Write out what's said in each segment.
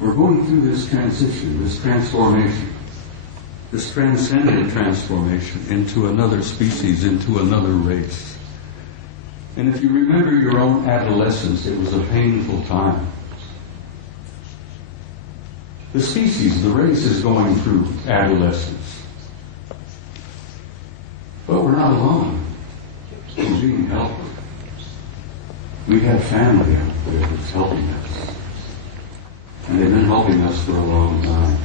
We're going through this transition, this transformation, this transcendent transformation into another species, into another race. And if you remember your own adolescence, it was a painful time. The species, the race, is going through adolescence. But we're not alone. We're being helped. We have family out there that's helping us. And they've been helping us for a long time.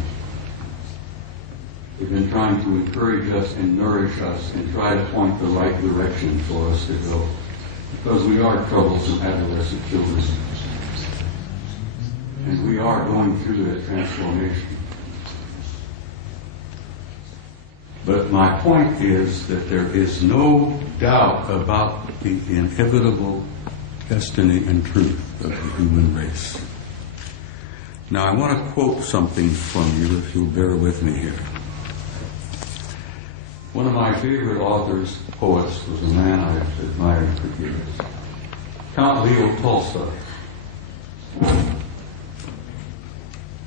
They've been trying to encourage us and nourish us and try to point the right direction for us to go. Because we are troublesome adolescent children. And we are going through that transformation. But my point is that there is no doubt about the inevitable destiny and truth of the human race. Now I want to quote something from you, if you'll bear with me here. One of my favorite authors, poets, was a man I've admired for years. Count Leo Tolstoy.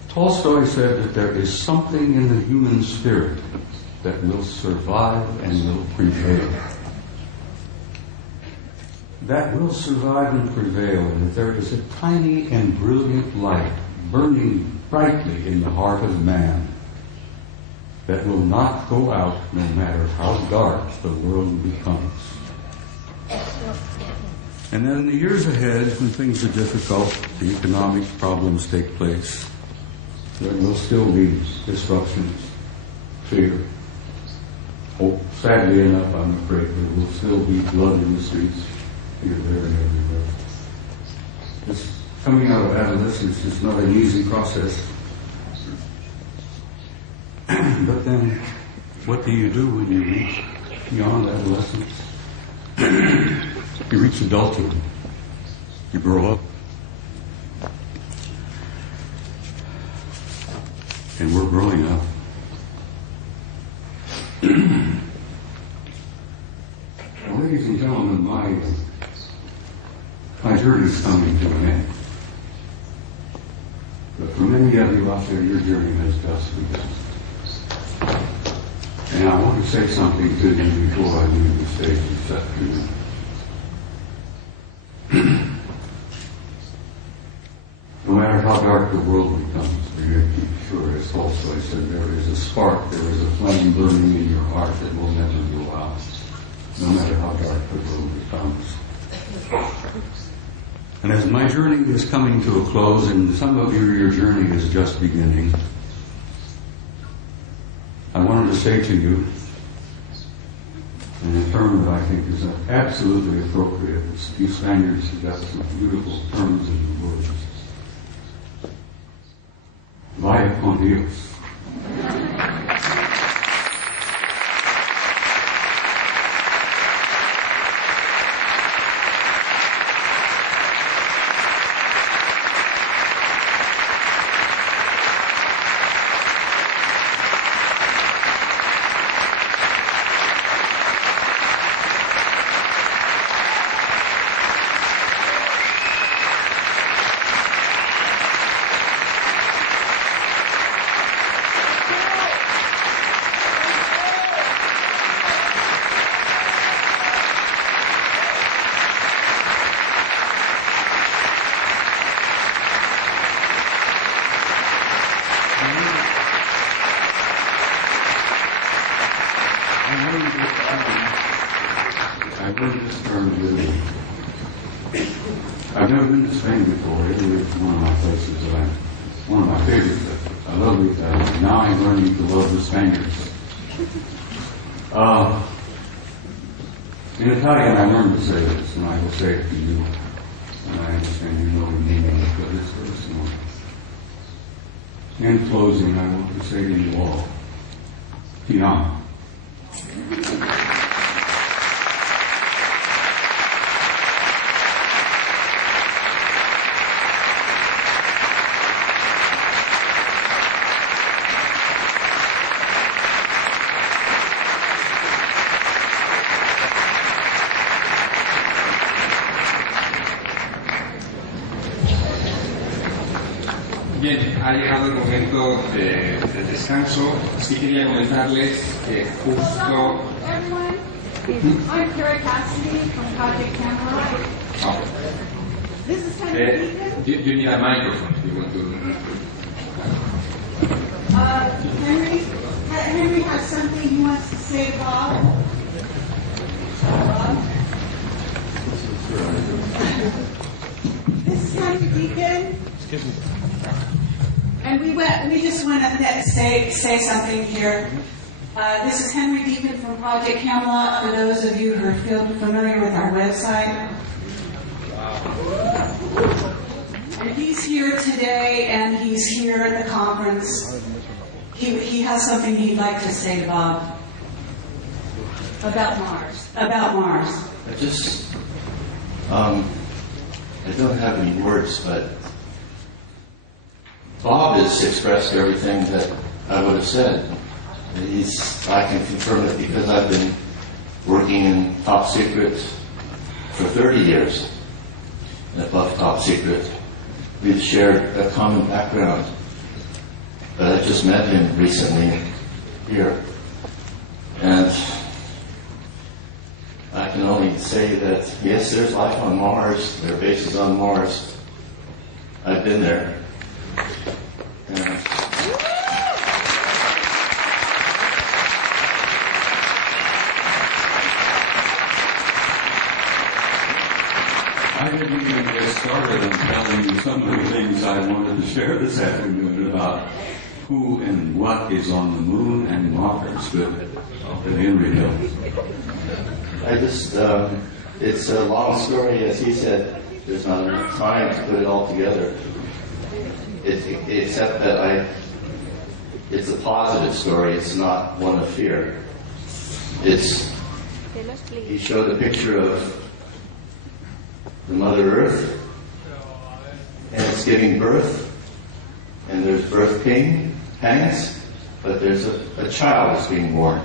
Tolstoy said that there is something in the human spirit that will survive and will prevail. That will survive and prevail, and that there is a tiny and brilliant light burning brightly in the heart of man that will not go out no matter how dark the world becomes. And then in the years ahead, when things are difficult, the economic problems take place, there will still be disruptions, fear. Oh, sadly enough, I'm afraid there will still be blood in the streets, here, there, and everywhere. This coming out of adolescence is not an easy process. But then, what do you do when you reach beyond adolescence? You reach adulthood. You grow up. And we're growing up. Well, ladies and gentlemen, my journey's coming to an end. But for many of you out there, your journey has just begun. And I want to say something to you before I leave the stage this afternoon. No matter how dark the world becomes, you have to be sure, as Tolstoy said, there is a spark, there is a flame burning in your heart that will never go out, no matter how dark the world becomes. And as my journey is coming to a close, and some of you, your journey is just beginning, I wanted to say to you, in a term that I think is absolutely appropriate, you Spaniards have got some beautiful terms in the words. Vaya con Dios. I've never been to Spain before. Italy is one of my places that one of my favorites. I love it. Now I'm learning to love the Spaniards. In Italian, I learned to say this, and I will say it to you. And I understand you know the meaning of it, but it's personal. In closing, I want to say to you all, Ti amo. Bien, ha llegado el momento del descanso. Sí quería comentarles que justo... I'm Kara Cassidy from Project Camera. Okay. This is Henry Deacon. You need a microphone if you want to... Henry has something he wants to say to Bob. Bob? This is Henry Deacon. Excuse me. And we just want to say something here. This is Henry Deacon from Project Camelot, for those of you who are familiar with our website. And he's here today, and he's here at the conference. He has something he'd like to say to Bob about Mars. About Mars. I don't have any words, but Bob has expressed everything that I would have said. I can confirm it because I've been working in top secret for 30 years, and above top secret. We've shared a common background, but I just met him recently here. And I can only say that, yes, there's life on Mars, there are bases on Mars. I've been there. And I didn't even get started on telling you some of the things I wanted to share this afternoon about who and what is on the moon and Mars with Henry Hill. It's a long story, as he said. There's not enough time to put it all together. Except that it's a positive story. It's not one of fear. He showed a picture of the Mother Earth, and it's giving birth, and there's birth pangs, but there's a child that's being born.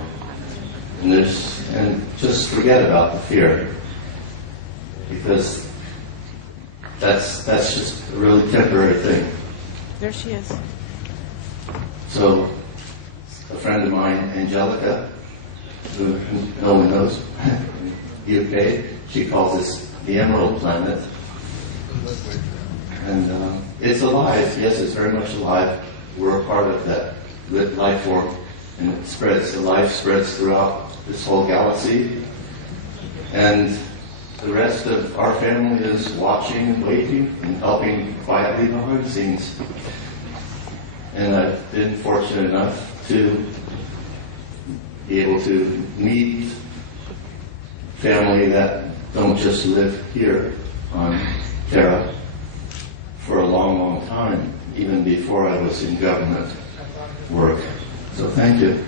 And just forget about the fear, because that's just a really temporary thing. There she is. So, a friend of mine, Angelica, who no one knows, UK, she calls this the Emerald Planet. And it's alive. Yes, it's very much alive. We're a part of that life form, and it spreads. The life spreads throughout this whole galaxy. And the rest of our family is watching and waiting and helping quietly behind the scenes. And I've been fortunate enough to be able to meet family that don't just live here on Terra for a long, long time, even before I was in government work. So thank you.